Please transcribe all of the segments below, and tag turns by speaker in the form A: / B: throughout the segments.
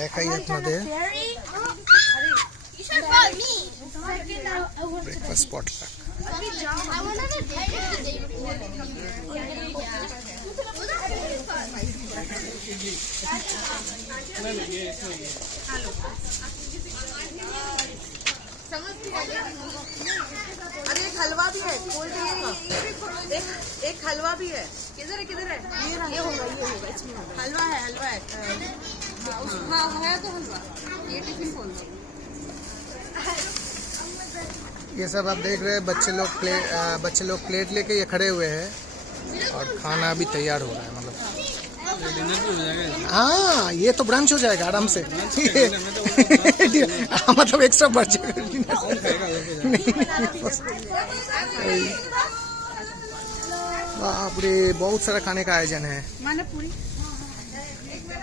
A: দেখাই আপনাদের ব্রেকফাস্ট
B: अरे एक हलवा भी है कोल्ड एक एक हलवा भी है
C: किधर है किधर है
B: ये ये होगा ये
C: होगा हलवा है हलवा है
A: ये सब आप देख रहे हैं बच्चे लोग प्लेट बच्चे लोग प्लेट लेके ये खड़े हुए हैं और खाना भी तैयार हो रहा है मतलब हाँ ये तो ब्रंच हो जाएगा आराम से हाँ, मतलब एक्स्ट्रा बढ़ जाएगा बाप रे बहुत सारा खाने का आयोजन है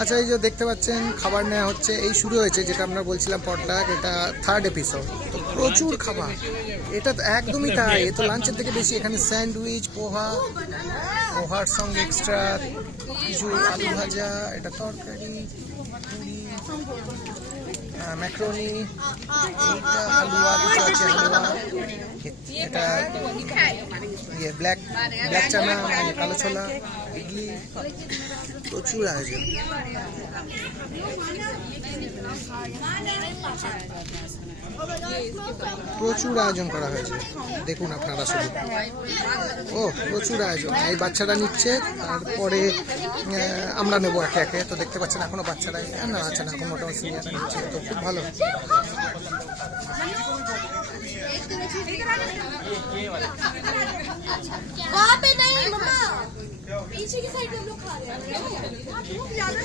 A: আচ্ছা এই যে দেখতে পাচ্ছেন খাবার নেওয়া হচ্ছে এই শুরু হয়েছে যেটা আমরা বলছিলাম পটলাক এটা থার্ড এপিসোড তো প্রচুর খাবার এটা তো একদমই তাই এ তো লাঞ্চের থেকে বেশি এখানে স্যান্ডউইচ পোহা পোহার সঙ্গে এক্সট্রা কিছু আলু ভাজা এটা তরকারি ম্যাক্রোনি এটা আলু আলু আছে এটা ইয়ে ব্ল্যাক ব্ল্যাক চানা কালো ছোলা ইডলি প্রচুর আয়োজন প্রচুর আয়োজন করা হয়েছে দেখুন আপনারা শুধু ও প্রচুর আয়োজন এই বাচ্চারা নিচ্ছে তারপরে আমরা নেবো একে একে তো দেখতে পাচ্ছেন এখনও বাচ্চারা না আছে না এখন মোটামুটি নিচ্ছে তো খুব ভালো वहाँ पे नहीं मम्मा पीछे की साइड हम लोग खा रहे हैं ज्यादा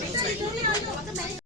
A: नहीं है